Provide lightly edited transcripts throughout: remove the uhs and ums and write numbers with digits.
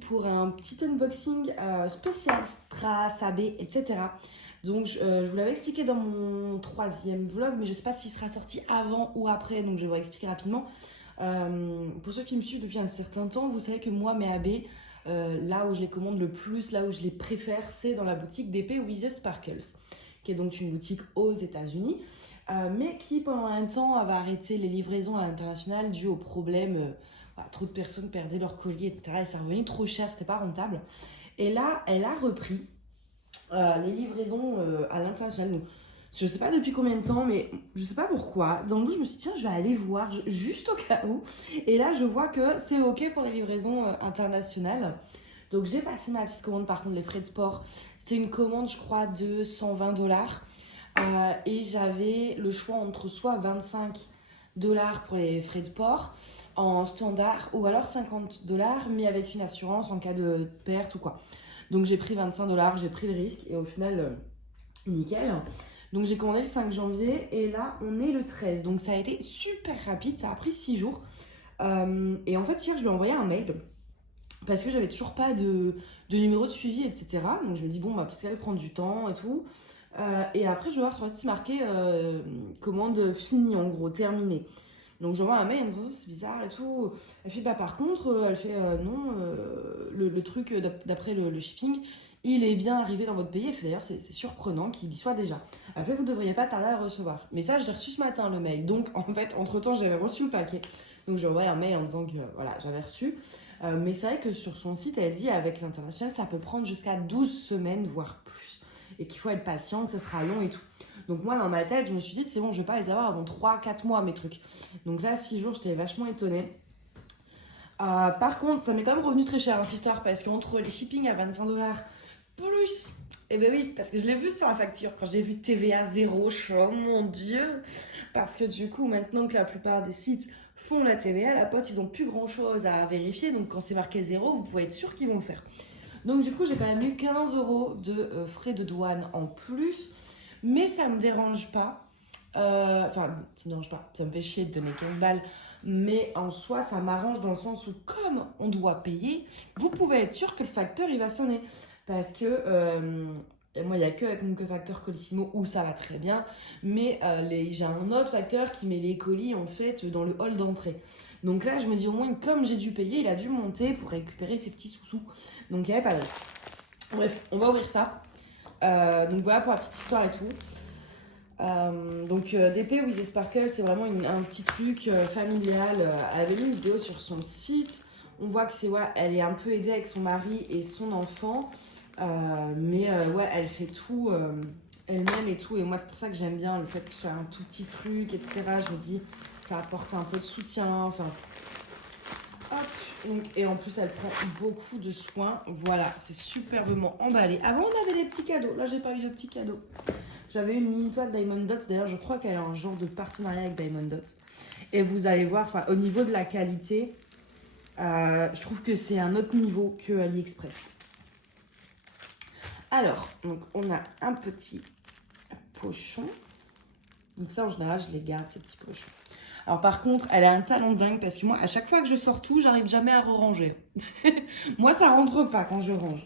pour un petit unboxing spécial Strass, AB, etc. Donc je vous l'avais expliqué dans mon 3e vlog, mais je ne sais pas s'il sera sorti avant ou après, donc je vais vous expliquer rapidement. Pour ceux qui me suivent depuis un certain temps, vous savez que moi, mes AB, là où je les commande le plus, là où je les préfère, c'est dans la boutique d'épée With The Sparkles, qui est donc une boutique aux États-Unis, mais qui pendant un temps avait arrêté les livraisons à l'international dû aux problèmes. Trop de personnes perdaient leur colis, etc. Et ça revenait trop cher, c'était pas rentable. Et là, elle a repris les livraisons à l'international. Donc, je sais pas depuis combien de temps, mais je sais pas pourquoi. Donc, je me suis dit, tiens, je vais aller voir juste au cas où. Et là, je vois que c'est OK pour les livraisons internationales. Donc, j'ai passé ma petite commande. Par contre, les frais de port, c'est une commande, je crois, de 120 $. Et j'avais le choix entre soit 25 $ pour les frais de port en standard ou alors 50 $, mais avec une assurance en cas de perte ou quoi. Donc j'ai pris 25 $, j'ai pris le risque et au final, nickel. Donc j'ai commandé le 5 janvier et là on est le 13. Donc ça a été super rapide, ça a pris 6 jours. Et en fait, hier je lui ai envoyé un mail parce que j'avais toujours pas de numéro de suivi, etc. Donc je me dis, bon, parce qu'elle prend du temps et tout. Et après, je vais voir sur la petite marqué commande finie, en gros, terminée. Donc j'envoie un mail en me disant, c'est bizarre et tout. Elle fait, par contre, elle fait, non, le truc d'après le shipping, il est bien arrivé dans votre pays. Elle fait, d'ailleurs, c'est surprenant qu'il y soit déjà. Elle fait, vous ne devriez pas tarder à le recevoir. Mais ça, je l'ai reçu ce matin, le mail. Donc, en fait, entre-temps, j'avais reçu le paquet. Donc j'ai envoyé un mail en disant que, voilà, j'avais reçu. Mais c'est vrai que sur son site, elle dit, avec l'international, ça peut prendre jusqu'à 12 semaines, voire plus. Et qu'il faut être patient, que ce sera long et tout. Donc moi, dans ma tête, je me suis dit, c'est bon, je vais pas les avoir avant 3-4 mois, mes trucs. Donc là, 6 jours, j'étais vachement étonnée. Par contre, ça m'est quand même revenu très cher, cette histoire, parce qu'entre les shipping à 25 $, plus... Eh ben oui, parce que je l'ai vu sur la facture, quand j'ai vu TVA 0, je suis oh mon Dieu. Parce que du coup, maintenant que la plupart des sites font la TVA, la pote, ils ont plus grand chose à vérifier. Donc quand c'est marqué 0, vous pouvez être sûr qu'ils vont le faire. Donc du coup, j'ai quand même eu 15 € de frais de douane en plus. Mais ça me dérange pas. Enfin, ça me dérange pas. Ça me fait chier de donner 15 balles. Mais en soi, ça m'arrange dans le sens où, comme on doit payer, vous pouvez être sûr que le facteur, il va sonner. Parce que moi, il n'y a que avec mon facteur Colissimo où ça va très bien. Mais j'ai un autre facteur qui met les colis, en fait, dans le hall d'entrée. Donc là, je me dis au moins, comme j'ai dû payer, il a dû monter pour récupérer ses petits sous-sous. Donc il n'y avait pas de risque. Bref, on va ouvrir ça. Donc voilà pour la petite histoire et tout. DP With The Sparkle, c'est vraiment un petit truc familial. Elle avait mis une vidéo sur son site. On voit que elle est un peu aidée avec son mari et son enfant. Elle fait tout elle-même et tout. Et moi, c'est pour ça que j'aime bien le fait que ce soit un tout petit truc, etc. Je me dis, ça apporte un peu de soutien. Enfin, hop. Donc, et en plus, elle prend beaucoup de soins. Voilà, c'est superbement emballé. Avant, on avait des petits cadeaux. Là, j'ai pas eu de petits cadeaux. J'avais une mini toile Diamond Dots. D'ailleurs, je crois qu'elle a un genre de partenariat avec Diamond Dots. Et vous allez voir, au niveau de la qualité, je trouve que c'est un autre niveau que AliExpress. Alors, donc, on a un petit pochon. Donc ça, en général, je les garde, ces petits pochons. Alors par contre, elle a un talent dingue parce que moi, à chaque fois que je sors tout, j'arrive jamais à ranger. Moi, ça rentre pas quand je range.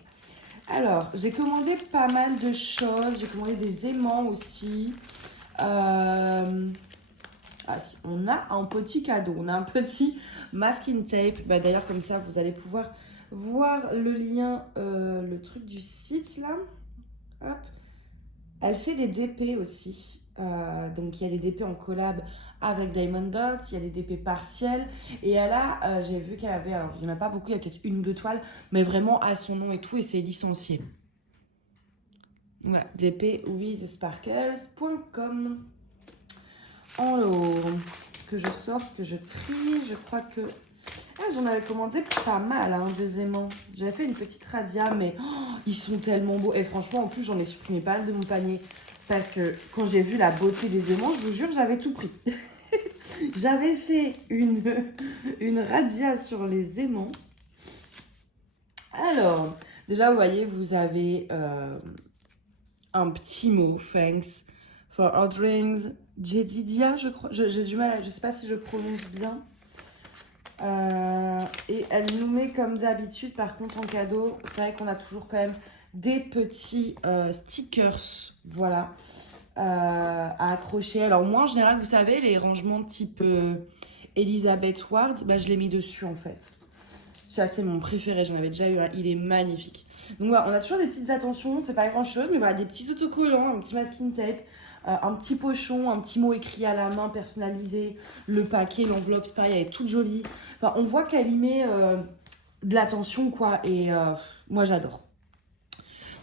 Alors, j'ai commandé pas mal de choses. J'ai commandé des aimants aussi. On a un petit cadeau. On a un petit masking tape. D'ailleurs, comme ça, vous allez pouvoir voir le lien, le truc du site là. Hop. Elle fait des DP aussi. Donc, il y a des DP en collab avec Diamond Dots. Il y a des DP partiels. Et elle a, j'ai vu qu'elle avait, alors il n'y en a pas beaucoup, il y a peut-être une ou deux toiles, mais vraiment à son nom et tout, et c'est licencié. Ouais, dpwithsparkles.com. Alors, que je sorte, que je trie, je crois que... j'en avais commandé pas mal, des aimants. J'avais fait une petite radia, mais ils sont tellement beaux. Et franchement, en plus, j'en ai supprimé pas mal de mon panier. Parce que quand j'ai vu la beauté des aimants, je vous jure, j'avais tout pris. J'avais fait une radia sur les aimants. Alors, déjà, vous voyez, vous avez un petit mot. Thanks for ordering Jedidia, je crois. J'ai du mal, je sais pas si je prononce bien. Et elle nous met comme d'habitude, par contre en cadeau, c'est vrai qu'on a toujours quand même des petits stickers, voilà, à accrocher. Alors moi en général, vous savez, les rangements type Elizabeth Ward, bah, je l'ai mis dessus en fait. Celui-là c'est mon préféré, j'en avais déjà eu un, il est magnifique. Donc voilà, on a toujours des petites attentions, c'est pas grand chose, mais voilà, des petits autocollants, un petit masking tape, un petit pochon, un petit mot écrit à la main personnalisé, le paquet, l'enveloppe, c'est pareil, elle est toute jolie. Enfin, on voit qu'elle y met de l'attention, quoi, et moi j'adore.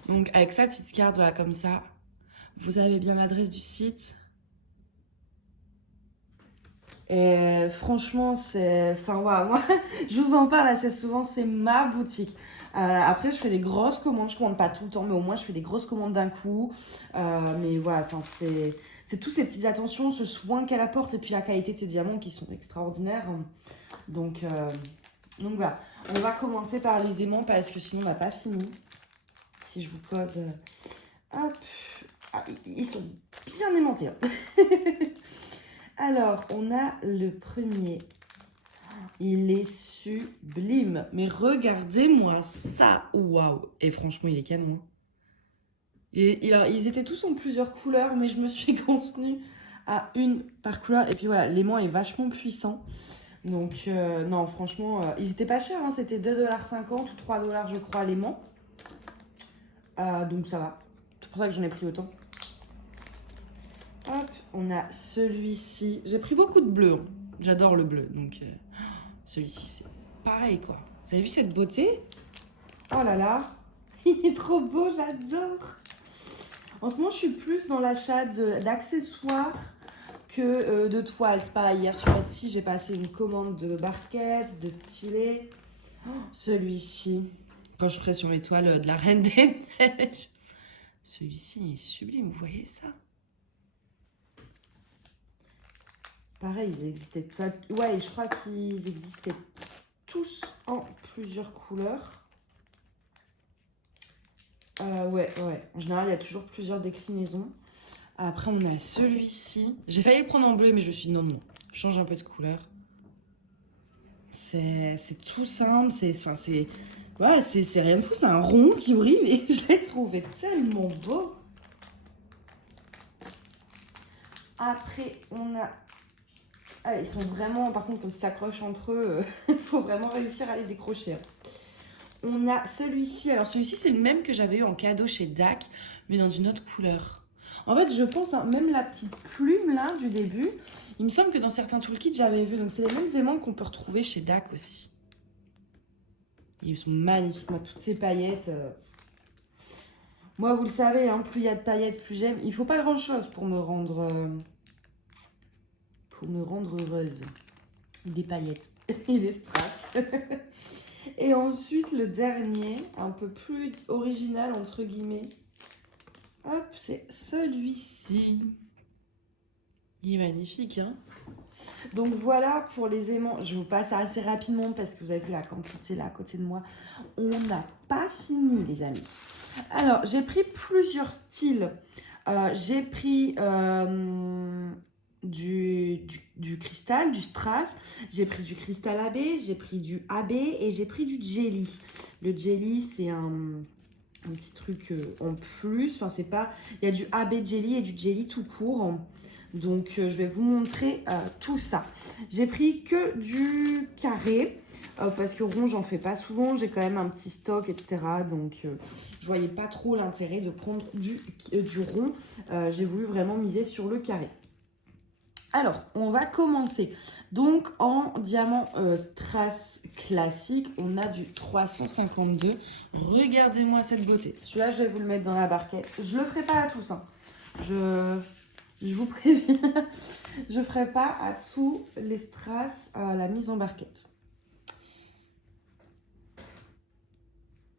Donc avec sa petite carte, voilà, comme ça, vous avez bien l'adresse du site. Et franchement, c'est... Enfin, ouais, moi, je vous en parle assez souvent, c'est ma boutique. Après, je fais des grosses commandes, je commande pas tout le temps, mais au moins, je fais des grosses commandes d'un coup. Mais voilà, enfin, c'est toutes ces petites attentions, ce soin qu'elle apporte, et puis la qualité de ses diamants qui sont extraordinaires. Donc voilà, on va commencer par les aimants, parce que sinon, on n'a pas fini. Si je vous pose... hop. Ah, ils sont bien aimantés. Hein. Alors, on a le premier. Il est sublime. Mais regardez-moi ça. Waouh. Et franchement, il est canon. Ils étaient tous en plusieurs couleurs, mais je me suis contenue à une par couleur. Et puis voilà, l'aimant est vachement puissant. Donc, non, franchement, ils étaient pas chers. Hein, c'était 2,50 $ ou 3 $, je crois, l'aimant. Donc, ça va. C'est pour ça que j'en ai pris autant. Hop, on a celui-ci. J'ai pris beaucoup de bleu. Hein. J'adore le bleu. Donc, celui-ci, c'est pareil, quoi. Vous avez vu cette beauté? Oh là là. Il est trop beau, j'adore. En ce moment, je suis plus dans l'achat d'accessoires que de toiles. C'est pareil, hier sur Etsy, j'ai passé une commande de barquettes, de stylets. Oh, celui-ci. Quand je ferai sur mes toiles de la Reine des Neiges. Celui-ci est sublime, vous voyez ça? Pareil, ils existaient pas... Ouais, je crois qu'ils existaient tous en plusieurs couleurs. Ouais. En général, il y a toujours plusieurs déclinaisons. Après, on a celui-ci. J'ai failli le prendre en bleu, mais je me suis dit non. Je change un peu de couleur. C'est tout simple. Ouais, c'est rien de fou. C'est un rond qui brille, mais je l'ai trouvé tellement beau. Après, on a... Ah, ils sont vraiment... Par contre, quand ils s'accrochent entre eux, il faut vraiment réussir à les décrocher. On a celui-ci. Alors, celui-ci, c'est le même que j'avais eu en cadeau chez DAC, mais dans une autre couleur. En fait, je pense, hein, même la petite plume, là, du début, il me semble que dans certains toolkits, j'avais vu. Donc, c'est les mêmes aimants qu'on peut retrouver chez DAC aussi. Ils sont magnifiques. Moi, toutes ces paillettes... Moi, vous le savez, hein, plus il y a de paillettes, plus j'aime. Il ne faut pas grand-chose pour me rendre heureuse. Des paillettes et des strass. Et ensuite, le dernier, un peu plus original, entre guillemets. Hop, c'est celui-ci. Il est magnifique, hein? Donc voilà pour les aimants. Je vous passe assez rapidement parce que vous avez vu la quantité là à côté de moi. On n'a pas fini, les amis. Alors, j'ai pris plusieurs styles. J'ai pris du cristal, du strass. J'ai pris du cristal AB, j'ai pris du AB et j'ai pris du jelly. Le jelly, c'est un petit truc en plus. Enfin, c'est pas... Il y a du AB jelly et du jelly tout court. Donc, je vais vous montrer tout ça. J'ai pris que du carré. Parce que rond, j'en fais pas souvent. J'ai quand même un petit stock, etc. Donc, je voyais pas trop l'intérêt de prendre du rond. J'ai voulu vraiment miser sur le carré. Alors, on va commencer. Donc, en diamant strass classique, on a du 352. Regardez-moi cette beauté. Celui-là, je vais vous le mettre dans la barquette. Je le ferai pas à tous. Hein. Je vous préviens. Je ferai pas à tous les strass la mise en barquette.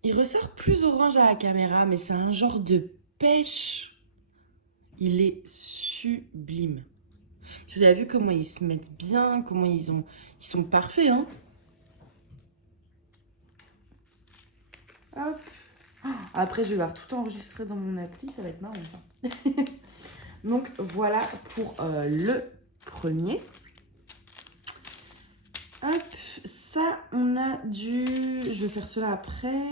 Il ressort plus orange à la caméra, mais c'est un genre de pêche. Il est sublime. Vous avez vu comment ils se mettent bien, comment ils sont parfaits, hein. Hop. Après, je vais devoir tout enregistrer dans mon appli, ça va être marrant ça. Donc, voilà pour le premier. Hop, ça, on a du... Je vais faire cela après.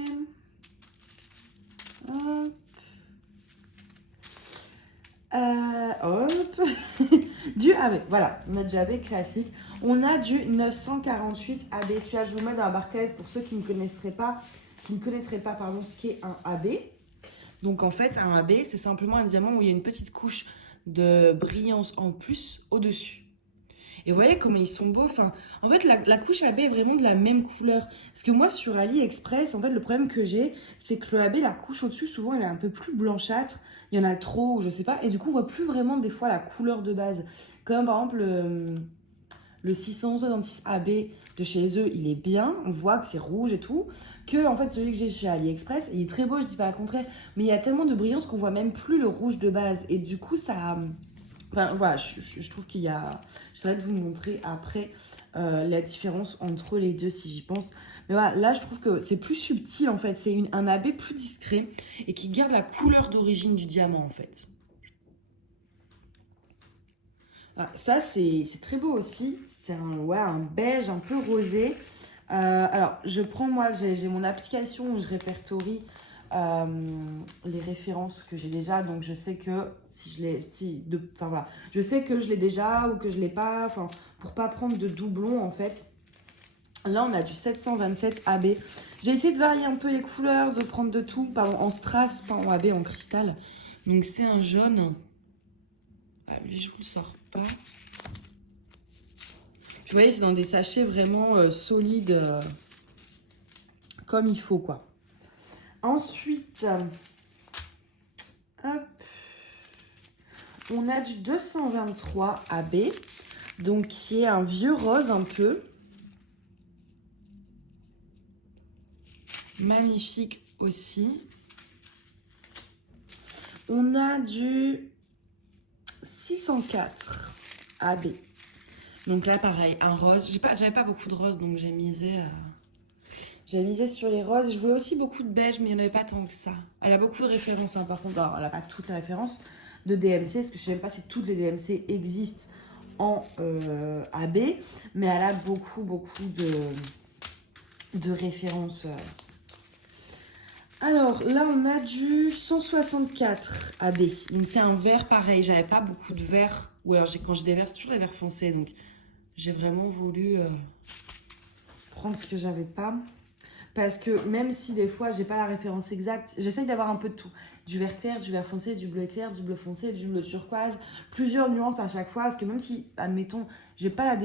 Hop. Hop. Du AB, voilà, on a du AB classique. On a du 948 AB. Celui-là, je vous mets dans la barquette pour ceux qui ne connaîtraient pas, pardon, ce qu'est un AB. Donc en fait, un AB, c'est simplement un diamant où il y a une petite couche de brillance en plus au-dessus. Et vous voyez comment ils sont beaux. Enfin, en fait, la couche AB est vraiment de la même couleur. Parce que moi, sur AliExpress, en fait, le problème que j'ai, c'est que le AB, la couche au-dessus, souvent, elle est un peu plus blanchâtre. Il y en a trop, ou je sais pas. Et du coup, on voit plus vraiment, des fois, la couleur de base. Comme, par exemple, le 676 AB de chez eux, il est bien. On voit que c'est rouge et tout. Que, en fait, celui que j'ai chez AliExpress, il est très beau, je dis pas le contraire. Mais il y a tellement de brillance qu'on voit même plus le rouge de base. Et du coup, ça... Enfin, voilà, je trouve qu'il y a... J'essaierai de vous montrer après la différence entre les deux, si j'y pense. Mais voilà, là, je trouve que c'est plus subtil, en fait. C'est un AB plus discret et qui garde la couleur d'origine du diamant, en fait. Voilà, ça, c'est très beau aussi. C'est un beige un peu rosé. Alors, je prends, moi, j'ai mon application où je répertorie les références que j'ai déjà. Donc, je sais que si je l'ai... enfin, voilà. Je sais que je l'ai déjà ou que je ne l'ai pas. Enfin, pour pas prendre de doublons, en fait. Là, on a du 727 AB. J'ai essayé de varier un peu les couleurs, de prendre de tout. Pardon, en strass, pas en AB, en cristal. Donc, c'est un jaune. Ah, lui, je vous le sors pas. Puis, vous voyez, c'est dans des sachets vraiment solides, comme il faut, quoi. Ensuite, hop, on a du 223 AB, donc qui est un vieux rose un peu. Magnifique aussi. On a du 604 AB. Donc là, pareil, un rose. J'avais pas beaucoup de roses, donc j'ai misé sur les roses. Je voulais aussi beaucoup de beige, mais il n'y en avait pas tant que ça. Elle a beaucoup de références, hein, par contre. Alors, elle n'a pas toutes les références de DMC, parce que je ne sais même pas si toutes les DMC existent en AB, mais elle a beaucoup de références. Alors, là, on a du 164 AB. Donc, c'est un vert pareil. J'avais pas beaucoup de vert. Ou alors, quand j'ai des verts, c'est toujours des verts foncés. Donc, j'ai vraiment voulu prendre ce que j'avais pas. Parce que même si des fois, j'ai pas la référence exacte, j'essaye d'avoir un peu de tout. Du vert clair, du vert foncé, du bleu clair, du bleu foncé, du bleu turquoise. Plusieurs nuances à chaque fois. Parce que même si, admettons, j'ai pas la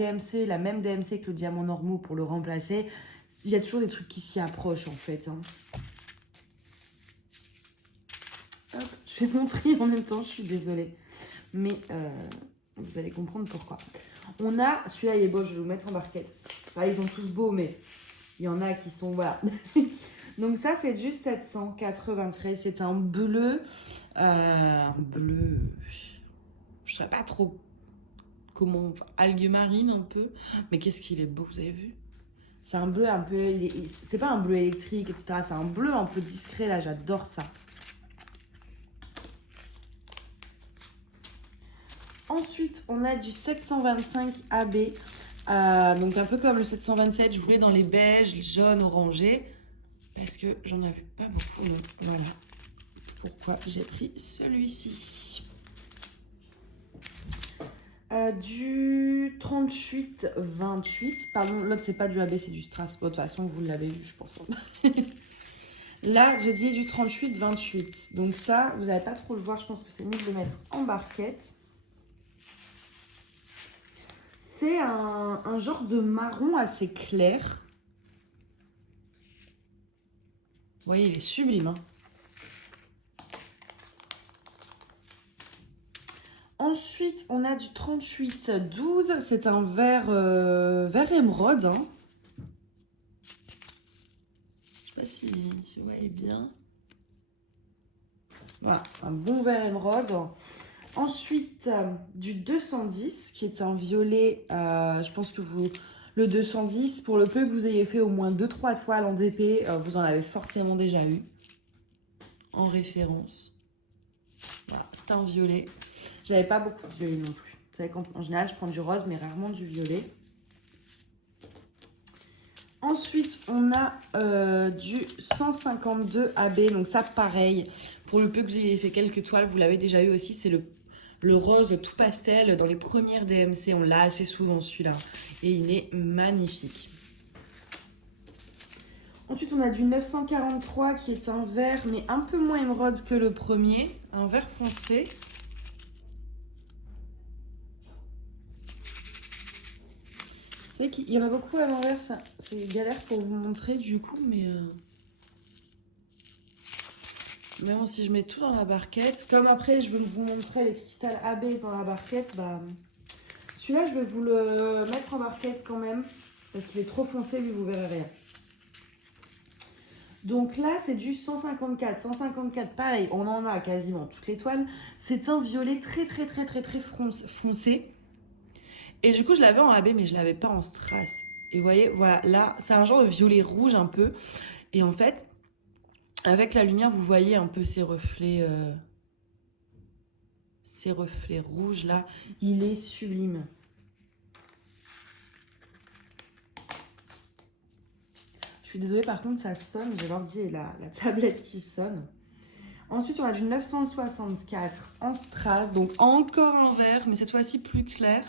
même DMC que le diamant normaux pour le remplacer, il y a toujours des trucs qui s'y approchent, en fait. Hein. Hop, je vais montrer en même temps, je suis désolée. Mais vous allez comprendre pourquoi. On a, celui-là il est beau, je vais vous mettre en barquette. Enfin, ils sont tous beaux, mais il y en a qui sont, voilà. Donc ça, c'est du 793. C'est un bleu. Je ne sais pas trop comment, algue marine un peu. Mais qu'est-ce qu'il est beau, vous avez vu? C'est un bleu un peu, c'est pas un bleu électrique, etc. C'est un bleu un peu discret, là, j'adore ça. Ensuite, on a du 725 AB. Donc, un peu comme le 727, je voulais dans les beiges, jaunes, orangés. Parce que j'en avais pas beaucoup. Donc, voilà pourquoi j'ai pris celui-ci. Du 38-28. Pardon, l'autre, c'est pas du AB, c'est du Strass. De toute façon, vous l'avez vu, je pense. Là, j'ai dit du 38-28. Donc, ça, vous n'allez pas trop le voir. Je pense que c'est mieux de le mettre en barquette. C'est un genre de marron assez clair. Vous voyez, il est sublime. Hein. Ensuite, on a du 38-12. C'est un vert émeraude. Hein. Je ne sais pas si vous voyez bien. Voilà, un bon vert émeraude. Ensuite, du 210, qui est un violet. Je pense que le 210, pour le peu que vous ayez fait au moins 2-3 toiles en DP, vous en avez forcément déjà eu. En référence. Voilà, c'est un violet. J'avais pas beaucoup de violet non plus. Vous savez qu'en général, je prends du rose, mais rarement du violet. Ensuite, on a du 152 AB. Donc ça, pareil. Pour le peu que j'ai fait quelques toiles, vous l'avez déjà eu aussi. C'est le rose tout pastel. Dans les premières DMC, on l'a assez souvent celui-là. Et il est magnifique. Ensuite, on a du 943 qui est un vert, mais un peu moins émeraude que le premier. Un vert foncé. Vous savez qu'il y en a beaucoup à l'envers, c'est galère pour vous montrer du coup, mais bon, si je mets tout dans la barquette, comme après je vais vous montrer les cristals AB dans la barquette, bah celui-là je vais vous le mettre en barquette quand même, parce qu'il est trop foncé, lui vous verrez rien. Donc là c'est du 154, 154 pareil, on en a quasiment toutes les toiles, c'est un violet très foncé. Et du coup, je l'avais en AB, mais je l'avais pas en strass. Et vous voyez, voilà, là, c'est un genre de violet rouge un peu. Et en fait, avec la lumière, vous voyez un peu ces reflets rouges là. Il est sublime. Je suis désolée, par contre, ça sonne. J'ai l'ordi et la tablette qui sonne. Ensuite, on a du 964 en strass. Donc, encore un vert, mais cette fois-ci plus clair.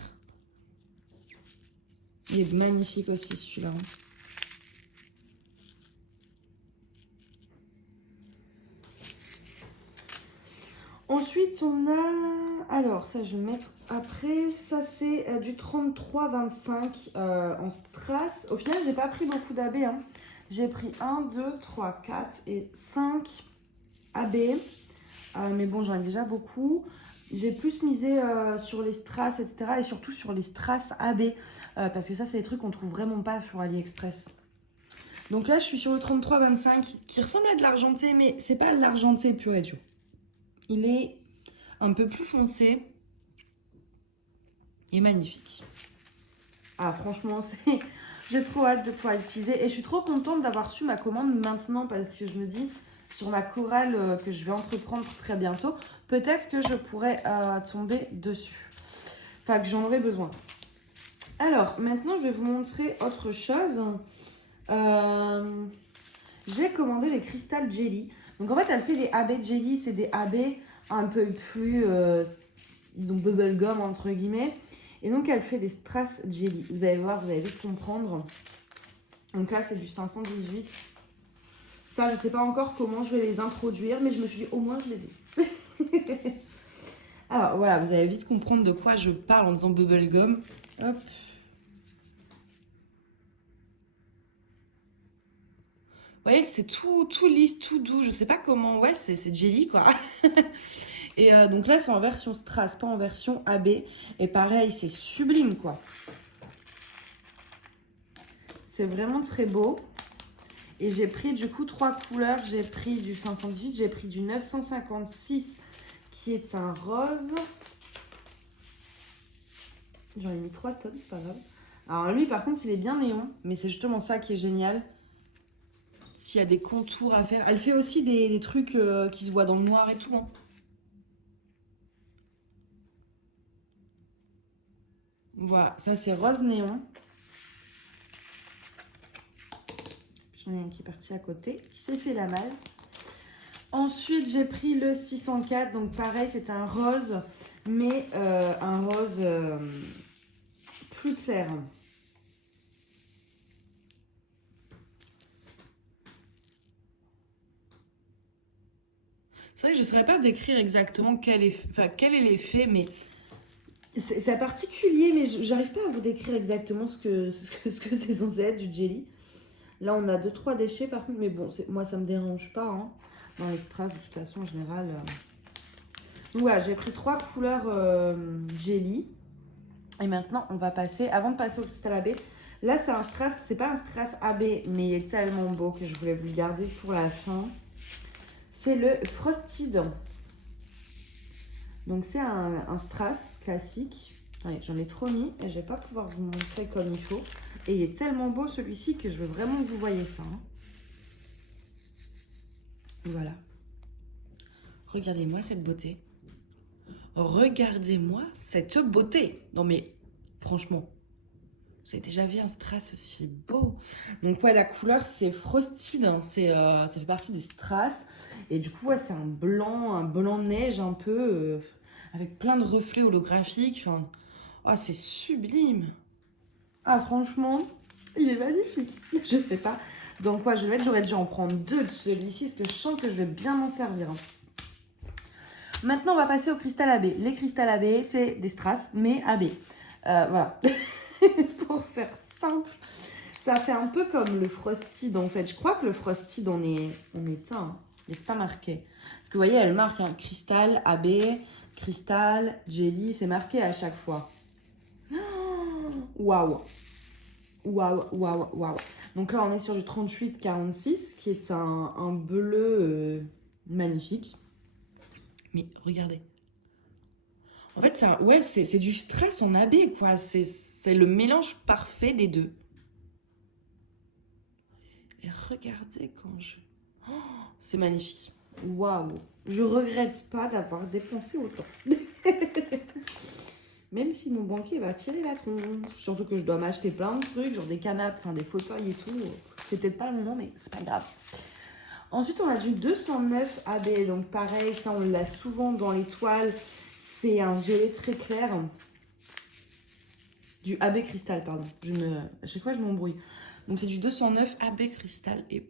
Il est magnifique aussi celui-là. Ensuite, on a... Alors, ça, je vais mettre après. Ça, c'est du 33-25 en strass. Au final, j'ai pas pris beaucoup d'AB. Hein. J'ai pris 1, 2, 3, 4 et 5 AB. Mais bon, j'en ai déjà beaucoup. J'ai plus misé sur les strass, etc. Et surtout sur les strass AB. Parce que ça, c'est des trucs qu'on trouve vraiment pas sur AliExpress. Donc là, je suis sur le 33-25 qui ressemble à de l'argenté, mais c'est pas de l'argenté pur et dur. Il est un peu plus foncé et magnifique. Ah, franchement, j'ai trop hâte de pouvoir l'utiliser. Et je suis trop contente d'avoir su ma commande maintenant parce que je me dis, sur ma chorale que je vais entreprendre très bientôt, peut-être que je pourrais tomber dessus. Enfin, que j'en aurais besoin. Alors, maintenant, je vais vous montrer autre chose. J'ai commandé les Crystal Jelly. Donc, en fait, elle fait des AB Jelly. C'est des AB un peu plus, disons, bubblegum, entre guillemets. Et donc, elle fait des Strass Jelly. Vous allez voir, vous allez vite comprendre. Donc là, c'est du 518. Ça, je ne sais pas encore comment je vais les introduire, mais je me suis dit, au moins, je les ai. Alors, voilà, vous allez vite comprendre de quoi je parle en disant bubblegum. Hop. Vous voyez, c'est tout lisse, tout doux. Je sais pas comment. Ouais, c'est jelly, quoi. Et donc là, c'est en version strass, pas en version AB. Et pareil, c'est sublime, quoi. C'est vraiment très beau. Et j'ai pris, du coup, 3 couleurs. J'ai pris du 518, j'ai pris du 956, qui est un rose. J'en ai mis 3 tonnes, c'est pas grave. Alors lui, par contre, il est bien néon. Mais c'est justement ça qui est génial. S'il y a des contours à faire. Elle fait aussi des trucs qui se voient dans le noir et tout. Hein. Voilà, ça c'est rose néon. J'en ai un qui est parti à côté, qui s'est fait la malle. Ensuite, j'ai pris le 604. Donc pareil, c'est un rose, mais un rose plus clair. C'est vrai que je ne saurais pas décrire exactement quel est l'effet, mais c'est particulier, mais j'arrive pas à vous décrire exactement ce que c'est censé être du jelly. Là, on a 2-3 déchets par contre, mais bon, moi ça me dérange pas. Hein. Dans les strass, de toute façon, en général. Donc voilà, j'ai pris 3 couleurs jelly. Et maintenant, on va passer, avant de passer au cristal AB, là c'est un strass, c'est pas un strass AB, mais il est tellement beau que je voulais vous le garder pour la fin. C'est le Frosted. Donc c'est un strass classique. Allez, j'en ai trop mis et je vais pas pouvoir vous montrer comme il faut. Et il est tellement beau celui-ci que je veux vraiment que vous voyez ça. Hein. Voilà. Regardez-moi cette beauté. Regardez-moi cette beauté. Non mais, franchement. Vous avez déjà vu un strass aussi beau? Donc ouais, la couleur c'est Frosted, hein, ça fait partie des strass. Et du coup, ouais, c'est un blanc neige un peu, avec plein de reflets holographiques. Enfin, oh, c'est sublime. Ah, franchement, il est magnifique. Je sais pas. Donc ouais, j'aurais dû en prendre deux de celui-ci, parce que je sens que je vais bien m'en servir. Maintenant, on va passer au cristal AB. Les cristals AB, c'est des strass, mais AB. Voilà. Pour faire simple, ça fait un peu comme le Frosted en fait. Je crois que le Frosted, on est un, mais c'est pas marqué. Parce que vous voyez, elle marque un cristal AB, cristal, jelly, c'est marqué à chaque fois. Waouh! Waouh, waouh, waouh. Donc là, on est sur du 38-46, qui est un bleu magnifique. Mais regardez. En fait, ouais, c'est du strass en AB, quoi. C'est le mélange parfait des deux. Et regardez quand je... Oh, c'est magnifique. Waouh. Je regrette pas d'avoir dépensé autant. Même si mon banquier va tirer la tronche. Surtout que je dois m'acheter plein de trucs, genre des canapes, enfin des fauteuils et tout. C'est peut-être pas le moment, mais c'est pas grave. Ensuite, on a du 209 AB. Donc pareil, ça on l'a souvent dans les toiles. C'est un violet très clair. Du AB cristal, pardon. À chaque fois, je m'embrouille. Donc, c'est du 209 AB cristal. Et...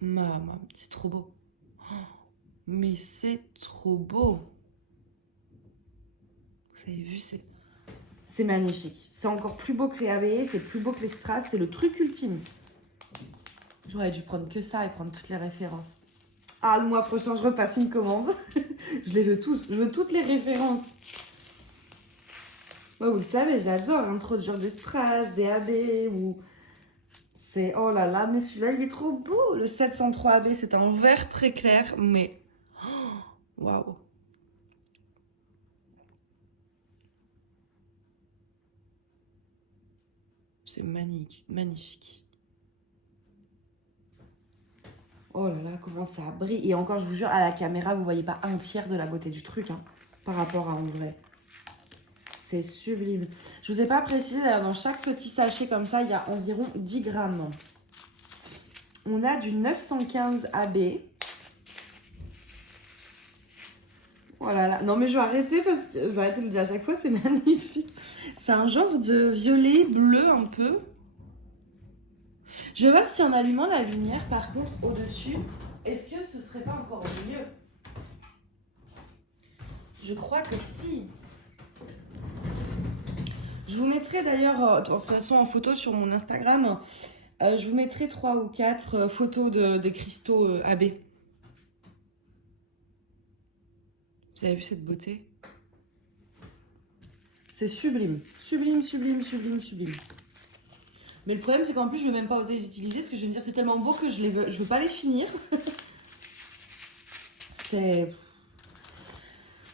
Maman, c'est trop beau. Oh, mais c'est trop beau. Vous avez vu, c'est magnifique. C'est encore plus beau que les AB. C'est plus beau que les strass. C'est le truc ultime. J'aurais dû prendre que ça et prendre toutes les références. Ah, le mois prochain, je repasse une commande. Je les veux tous. Je veux toutes les références. Ouais, vous le savez, j'adore introduire des strass, des AB ou... C'est... Oh là là, mais celui-là, il est trop beau. Le 703 AB, c'est un vert très clair, mais... Waouh. C'est magnifique, magnifique. Oh là là, comment ça brille. Et encore, je vous jure, à la caméra, vous voyez pas un tiers de la beauté du truc, hein, par rapport à en vrai. C'est sublime. Je vous ai pas précisé, d'ailleurs, dans chaque petit sachet comme ça, il y a environ 10 grammes. On a du 915 AB. Oh là là. Non mais je vais arrêter parce que je vais arrêter de le dire à chaque fois, c'est magnifique. C'est un genre de violet bleu un peu. Je vais voir si en allumant la lumière, par contre, au-dessus, est-ce que ce serait pas encore mieux? Je crois que si. Je vous mettrai d'ailleurs, de toute façon en photo sur mon Instagram, je vous mettrai 3 ou 4 photos des cristaux AB. Vous avez vu cette beauté? C'est sublime. Sublime, sublime, sublime, sublime. Mais le problème, c'est qu'en plus, je ne vais même pas oser les utiliser parce que je vais me dire c'est tellement beau que je veux pas les finir. C'est...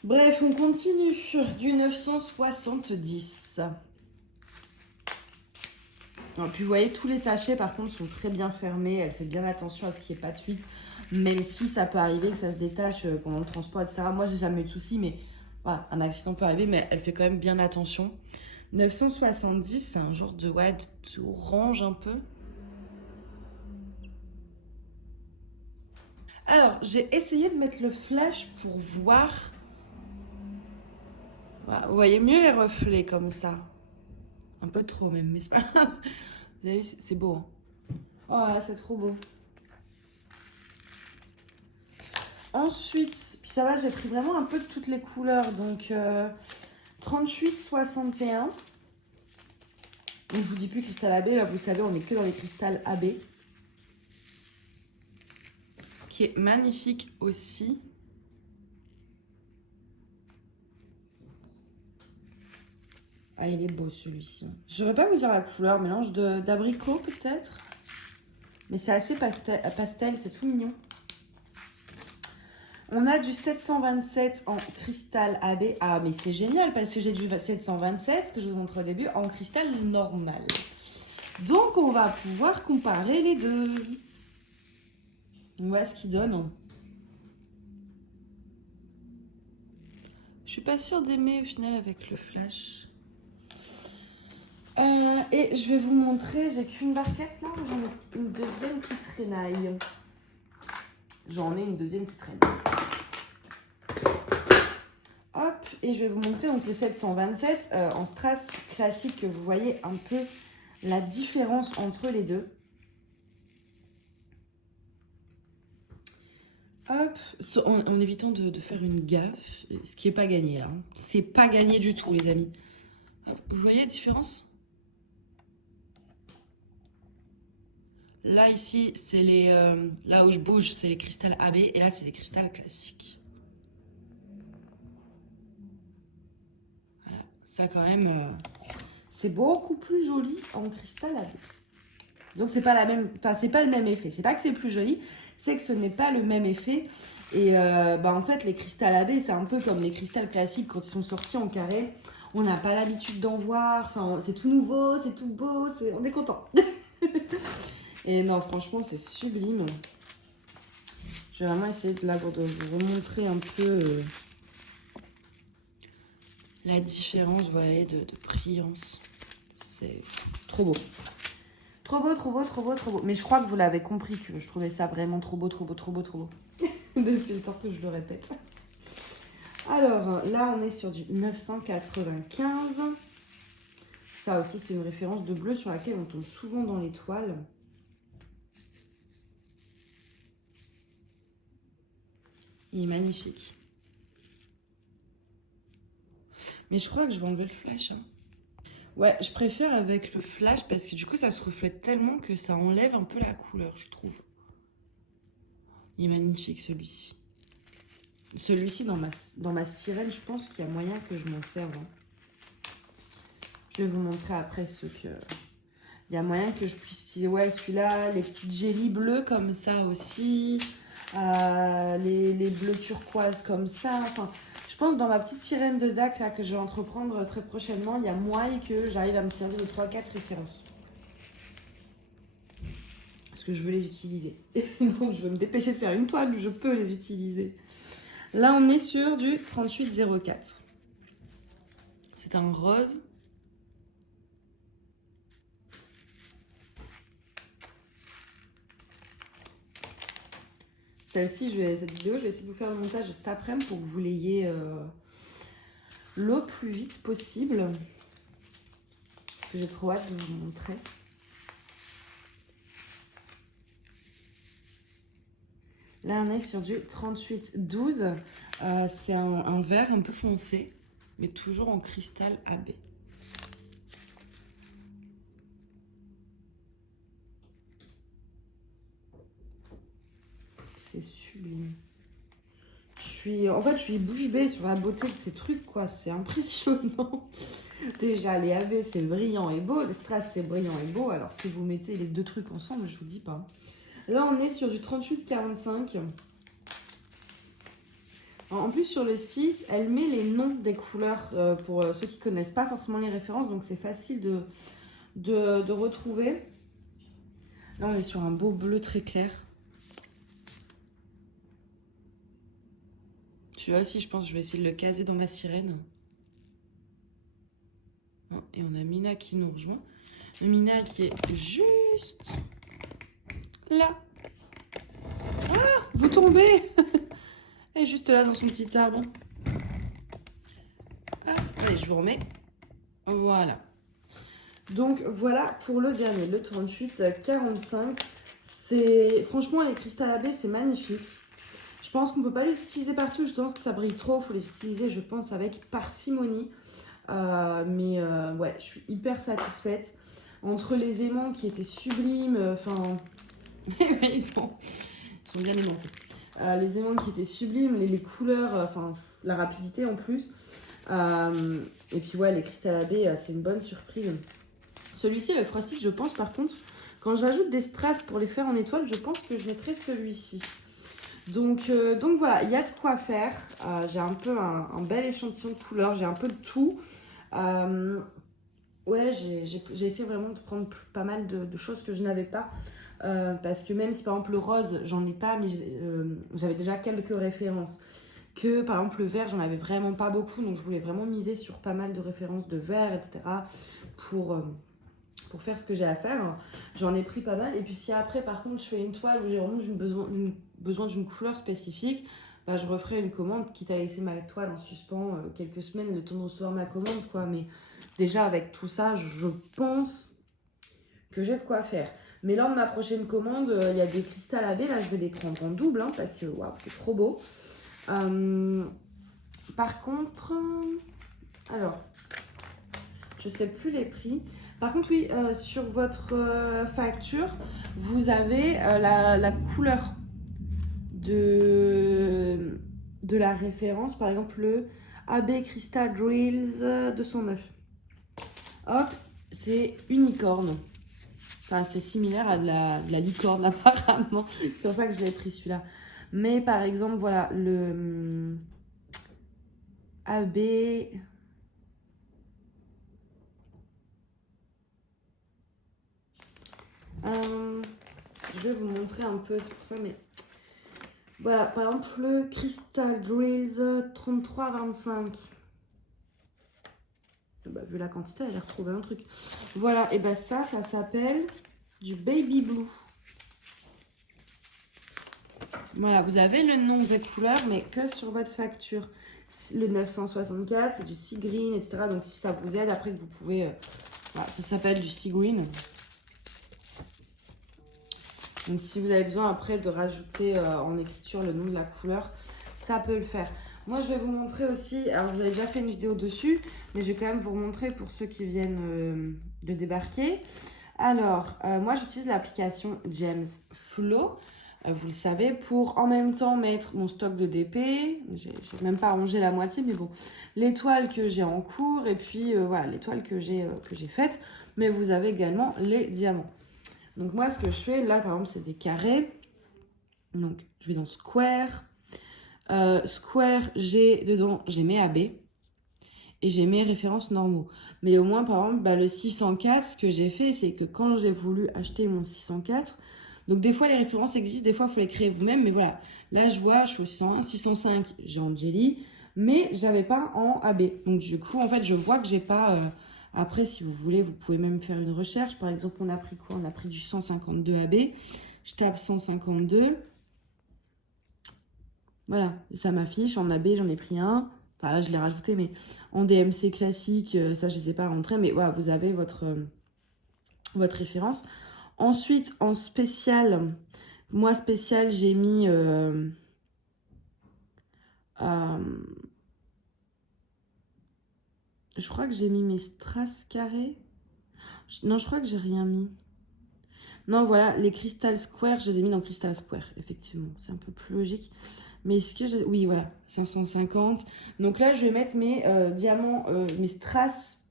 Bref, on continue. Du 970. Et puis, vous voyez, tous les sachets, par contre, sont très bien fermés. Elle fait bien attention à ce qu'il n'y ait pas de fuite. Même si ça peut arriver que ça se détache pendant le transport, etc. Moi, j'ai jamais eu de soucis, mais voilà, un accident peut arriver, mais elle fait quand même bien attention. 970, c'est un genre de, ouais, d'orange un peu. Alors, j'ai essayé de mettre le flash pour voir. Voilà, vous voyez mieux les reflets comme ça. Un peu trop même, mais c'est pas grave. Vous avez vu, c'est beau. Hein. Oh, c'est trop beau. Ensuite, puis ça va, j'ai pris vraiment un peu de toutes les couleurs. Donc, 38-61. Donc, je vous dis plus cristal AB. Là, vous savez, on est que dans les cristals AB. Qui est magnifique aussi. Ah, il est beau celui-ci. Je ne saurais pas vous dire la couleur. Mélange d'abricot peut-être. Mais c'est assez pastel, c'est tout mignon. On a du 727 en cristal AB. Ah, mais c'est génial parce que j'ai du 727, ce que je vous montre au début, en cristal normal. Donc, on va pouvoir comparer les deux. On voit ce qu'il donne. Je suis pas sûre d'aimer au final avec le flash. Et je vais vous montrer, j'ai qu'une barquette là, j'en ai une deuxième qui traînaille. J'en ai une deuxième qui traîne. Hop, et je vais vous montrer donc le 727 en strass classique, que vous voyez un peu la différence entre les deux. Hop, en évitant de faire une gaffe, ce qui n'est pas gagné là. C'est pas gagné du tout les amis. Vous voyez la différence? Là ici, c'est les là où je bouge, c'est les cristals AB et là c'est les cristals classiques. Voilà. Ça quand même, c'est beaucoup plus joli en cristal AB. Donc c'est pas la même, enfin c'est pas le même effet. C'est pas que c'est plus joli, c'est que ce n'est pas le même effet. Et en fait les cristals AB c'est un peu comme les cristals classiques quand ils sont sortis en carré. On n'a pas l'habitude d'en voir. Enfin c'est tout nouveau, c'est tout beau, on est content. Et non franchement c'est sublime. Je vais vraiment essayer de vous remontrer un peu la différence, vous voyez, de brillance. C'est trop beau. Trop beau, trop beau, trop beau, trop beau. Mais je crois que vous l'avez compris que je trouvais ça vraiment trop beau, trop beau, trop beau, trop beau. Depuis le temps que je le répète. Alors, là, on est sur du 995. Ça aussi, c'est une référence de bleu sur laquelle on tombe souvent dans les toiles. Il est magnifique. Mais je crois que je vais enlever le flash, hein. Ouais, je préfère avec le flash parce que du coup, ça se reflète tellement que ça enlève un peu la couleur, je trouve. Il est magnifique, celui-ci. Celui-ci, dans ma sirène, je pense qu'il y a moyen que je m'en serve. Hein. Je vais vous montrer après ce que... Il y a moyen que je puisse utiliser, ouais, celui-là, les petites jellies bleues comme ça aussi. Les bleus turquoises comme ça. Enfin, je pense que dans ma petite sirène de DAC là, que je vais entreprendre très prochainement, il y a moyen que j'arrive à me servir de 3-4 références. Parce que je veux les utiliser. Donc je veux me dépêcher de faire une toile où je peux les utiliser. Là on est sur du 3804. C'est un rose. Celle-ci, cette vidéo, je vais essayer de vous faire le montage cet après-midi pour que vous l'ayez le plus vite possible. Parce que j'ai trop hâte de vous montrer. Là, on est sur du 3812. C'est un vert un peu foncé, mais toujours en cristal AB. C'est sublime. En fait, je suis bouche bée sur la beauté de ces trucs, quoi. C'est impressionnant. Déjà, les AB, c'est brillant et beau. Les strass, c'est brillant et beau. Alors, si vous mettez les deux trucs ensemble, je vous dis pas. Là, on est sur du 3845. En plus, sur le site, elle met les noms des couleurs pour ceux qui connaissent pas forcément les références. Donc, c'est facile de retrouver. Là, on est sur un beau bleu très clair. Celui-là aussi, je pense que je vais essayer de le caser dans ma sirène. Et on a Mina qui nous rejoint. Mina qui est juste là. Ah, vous tombez. Elle est juste là dans son petit arbre. Ah, allez, je vous remets. Voilà. Donc voilà pour le dernier, le 3845. Franchement, les cristals AB, c'est magnifique. Je pense qu'on ne peut pas les utiliser partout. Je pense que ça brille trop. Il faut les utiliser, je pense, avec parcimonie. Ouais, je suis hyper satisfaite. Entre les aimants qui étaient sublimes, enfin... ils sont bien aimantés. Les aimants qui étaient sublimes, les couleurs, enfin, la rapidité en plus. Et puis ouais, les cristals AB, c'est une bonne surprise. Celui-ci, le Frosted, je pense par contre, quand j'ajoute des strass pour les faire en étoile, je pense que je mettrai celui-ci. Donc voilà, il y a de quoi faire. J'ai un peu un bel échantillon de couleurs, j'ai un peu de tout. Ouais, j'ai essayé vraiment de prendre pas mal de choses que je n'avais pas. Parce que même si par exemple le rose, j'en ai pas, mais j'avais déjà quelques références. Que par exemple le vert, j'en avais vraiment pas beaucoup. Donc je voulais vraiment miser sur pas mal de références de vert, etc. pour pour faire ce que j'ai à faire. J'en ai pris pas mal. Et puis si après, par contre, je fais une toile où j'ai vraiment besoin d'une couleur spécifique, bah, je referai une commande, quitte à laisser ma toile en suspens quelques semaines, le temps de recevoir ma commande, quoi. Mais déjà, avec tout ça, je pense que j'ai de quoi faire. Mais lors de ma prochaine commande, il y a des cristals AB. Là, je vais les prendre en double, hein, parce que waouh, c'est trop beau. Par contre, alors, je sais plus les prix. Par contre, oui, sur votre facture, vous avez la couleur de la référence. Par exemple, le AB Crystal Drills 209. Hop, c'est unicorne. Enfin, c'est similaire à de la licorne apparemment. C'est pour ça que je l'ai pris celui-là. Mais par exemple, voilà, le AB... je vais vous montrer un peu, c'est pour ça, mais... Voilà, par exemple, le Crystal Drills 3325. Bah, vu la quantité, j'ai retrouvé un truc. Voilà, et bah ça s'appelle du Baby Blue. Voilà, vous avez le nom des couleurs, mais que sur votre facture. Le 964, c'est du Sea Green, etc. Donc si ça vous aide, après vous pouvez... voilà, ça s'appelle du Sea Green. Donc si vous avez besoin après de rajouter en écriture le nom de la couleur, ça peut le faire. Moi je vais vous montrer aussi, alors je vous avais déjà fait une vidéo dessus, mais je vais quand même vous montrer pour ceux qui viennent de débarquer. Alors, moi j'utilise l'application Gems Flow, vous le savez, pour en même temps mettre mon stock de DP. J'ai même pas rangé la moitié, mais bon, les toiles que j'ai en cours et puis voilà, les toiles que j'ai faites. Mais vous avez également les diamants. Donc moi, ce que je fais, là, par exemple, c'est des carrés. Donc, je vais dans Square. Square, dedans, j'ai mes AB. Et j'ai mes références normaux. Mais au moins, par exemple, bah, le 604, ce que j'ai fait, c'est que quand j'ai voulu acheter mon 604, donc des fois, les références existent, des fois, il faut les créer vous-même. Mais voilà, là, je vois, je suis au 601, 605, j'ai en jelly, mais j'avais pas en AB. Donc du coup, en fait, je vois que j'ai pas... Après, si vous voulez, vous pouvez même faire une recherche. Par exemple, on a pris quoi? On a pris du 152 AB. Je tape 152. Voilà, ça m'affiche. En AB, j'en ai pris un. Enfin, là, je l'ai rajouté, mais en DMC classique, ça, je ne les ai pas rentrés. Mais voilà, vous avez votre référence. Ensuite, en spécial, moi, spécial, j'ai mis... je crois que j'ai mis mes strass carrés. Non, je crois que j'ai rien mis. Non, voilà, les Crystal Square, je les ai mis dans Crystal Square, effectivement. C'est un peu plus logique. Mais est-ce que j'ai... Oui, voilà, 550. Donc là, je vais mettre mes diamants, mes strass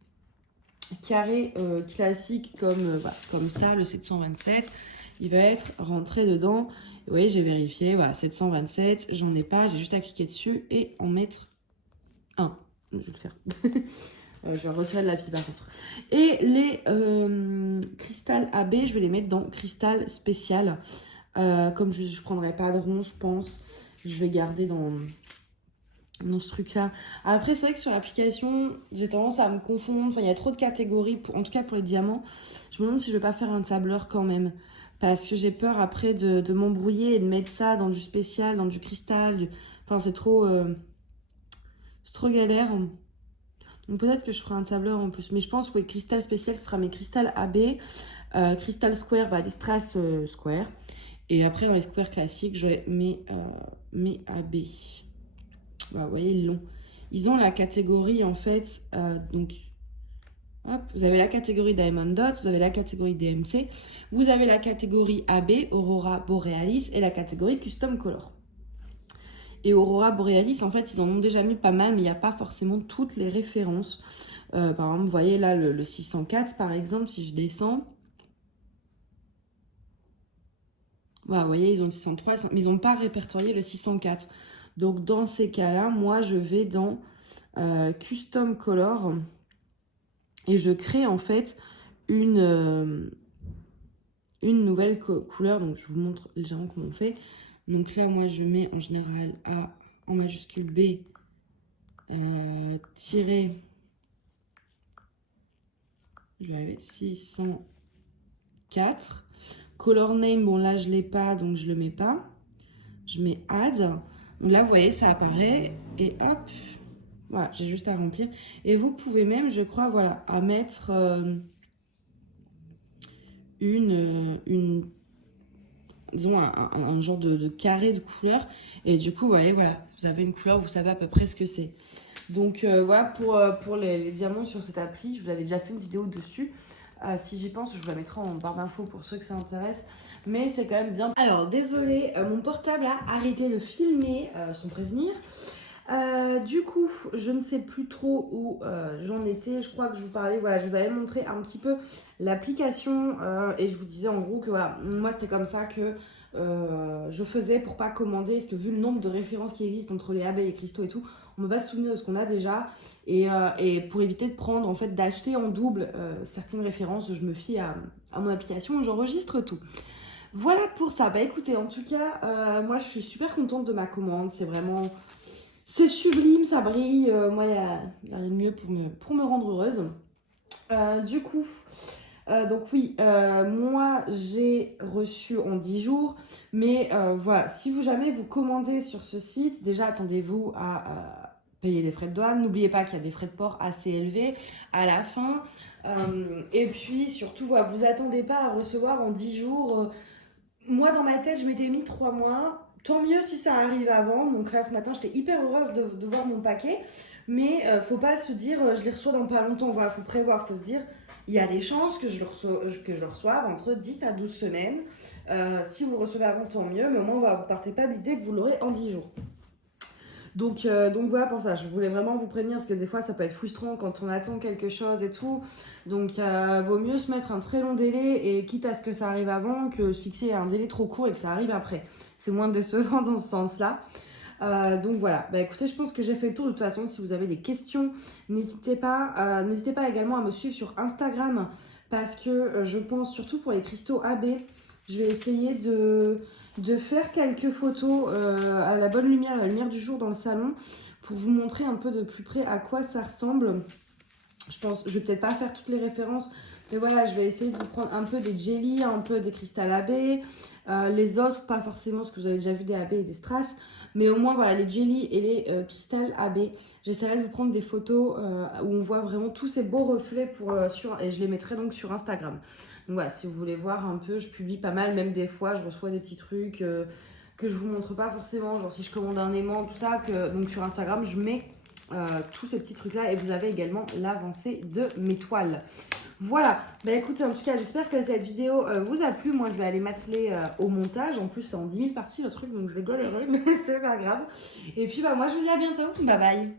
carrés classiques comme ça, le 727. Il va être rentré dedans. Vous voyez, j'ai vérifié, voilà, 727, j'en ai pas. J'ai juste à cliquer dessus et en mettre un. Je vais le faire. Je vais retirer de la pile par contre. Et les cristal AB, je vais les mettre dans cristal spécial. Comme je ne prendrai pas de rond, je pense. Je vais garder dans ce truc-là. Après, c'est vrai que sur l'application, j'ai tendance à me confondre. Enfin, il y a trop de catégories, en tout cas pour les diamants. Je me demande si je ne vais pas faire un tableur quand même. Parce que j'ai peur après de m'embrouiller et de mettre ça dans du spécial, dans du cristal. Enfin, c'est trop galère. Donc peut-être que je ferai un tableur en plus. Mais je pense que oui, cristal spécial, ce sera mes cristal AB. Crystal Square, bah, les strass Square. Et après, dans les squares classiques, j'aurai mes AB. Bah, vous voyez, ils l'ont. Ils ont la catégorie, en fait, donc... Hop, vous avez la catégorie Diamond Dots, vous avez la catégorie DMC, vous avez la catégorie AB, Aurora Borealis, et la catégorie Custom Color. Et Aurora Borealis, en fait, ils en ont déjà mis pas mal, mais il n'y a pas forcément toutes les références. Par exemple, vous voyez là, le 604, par exemple, si je descends. Voilà, vous voyez, ils ont le 603, mais ils n'ont pas répertorié le 604. Donc, dans ces cas-là, moi, je vais dans Custom Color et je crée, en fait, une nouvelle couleur. Donc, je vous montre légèrement comment on fait. Donc là, moi, je mets en général A en majuscule B tiré Je vais arriver 604. Color name, bon là je l'ai pas, donc je le mets pas. Je mets add. Donc là, vous voyez, ça apparaît. Et hop, voilà, j'ai juste à remplir. Et vous pouvez même, je crois, voilà, à mettre disons, un genre de carré de couleur. Et du coup, vous voyez, voilà, vous avez une couleur, vous savez à peu près ce que c'est. Donc voilà pour les diamants sur cette appli. Je vous avais déjà fait une vidéo dessus. Si j'y pense, je vous la mettrai en barre d'infos pour ceux que ça intéresse. Mais c'est quand même bien. Alors désolé, mon portable a arrêté de filmer sans prévenir. Du coup, je ne sais plus trop où j'en étais. Je crois que je vous parlais, voilà, je vous avais montré un petit peu l'application et je vous disais en gros que voilà, moi c'était comme ça que je faisais pour pas commander, parce que vu le nombre de références qui existent entre les abeilles et les cristaux et tout, on ne peut pas se souvenir de ce qu'on a déjà et pour éviter de prendre, en fait, d'acheter en double certaines références, je me fie à mon application, j'enregistre tout. Voilà pour ça. Bah écoutez, en tout cas, moi je suis super contente de ma commande, c'est vraiment... C'est sublime, ça brille. Moi, il n'y a rien de mieux pour me rendre heureuse. Du coup, donc oui, moi, j'ai reçu en 10 jours. Mais voilà, si vous jamais vous commandez sur ce site, déjà, attendez-vous à payer des frais de douane. N'oubliez pas qu'il y a des frais de port assez élevés à la fin. Et puis, surtout, voilà, vous attendez pas à recevoir en 10 jours. Moi, dans ma tête, je m'étais mis 3 mois. Tant mieux si ça arrive avant. Donc là, ce matin, j'étais hyper heureuse de voir mon paquet. Mais faut pas se dire, je les reçois dans pas longtemps. Voilà, faut prévoir. Faut se dire, il y a des chances que je le reçoive entre 10 à 12 semaines. Si vous le recevez avant, tant mieux. Mais au moins, voilà, vous partez pas de l'idée que vous l'aurez en 10 jours. Donc voilà pour ça, je voulais vraiment vous prévenir parce que des fois ça peut être frustrant quand on attend quelque chose et tout. Donc vaut mieux se mettre un très long délai et quitte à ce que ça arrive avant que se fixer un délai trop court et que ça arrive après. C'est moins décevant dans ce sens-là. Donc voilà, bah écoutez, je pense que j'ai fait le tour. De toute façon, si vous avez des questions, n'hésitez pas également à me suivre sur Instagram parce que je pense surtout pour les cristaux AB, je vais essayer de faire quelques photos à la bonne lumière, à la lumière du jour dans le salon pour vous montrer un peu de plus près à quoi ça ressemble. Je vais peut-être pas faire toutes les références, mais voilà, je vais essayer de vous prendre un peu des jelly, un peu des cristals AB, les autres, pas forcément ce que vous avez déjà vu des AB et des strass, mais au moins voilà, les jelly et les cristals AB. J'essaierai de vous prendre des photos où on voit vraiment tous ces beaux reflets et je les mettrai donc sur Instagram. Donc voilà, si vous voulez voir un peu, je publie pas mal, même des fois je reçois des petits trucs que je vous montre pas forcément, genre si je commande un aimant, tout ça, donc sur Instagram je mets tous ces petits trucs là et vous avez également l'avancée de mes toiles. Voilà, bah écoutez, en tout cas j'espère que cette vidéo vous a plu. Moi je vais aller m'atteler au montage, en plus c'est en 10 000 parties le truc, donc je vais galérer mais c'est pas grave. Et puis bah moi je vous dis à bientôt, bye bye.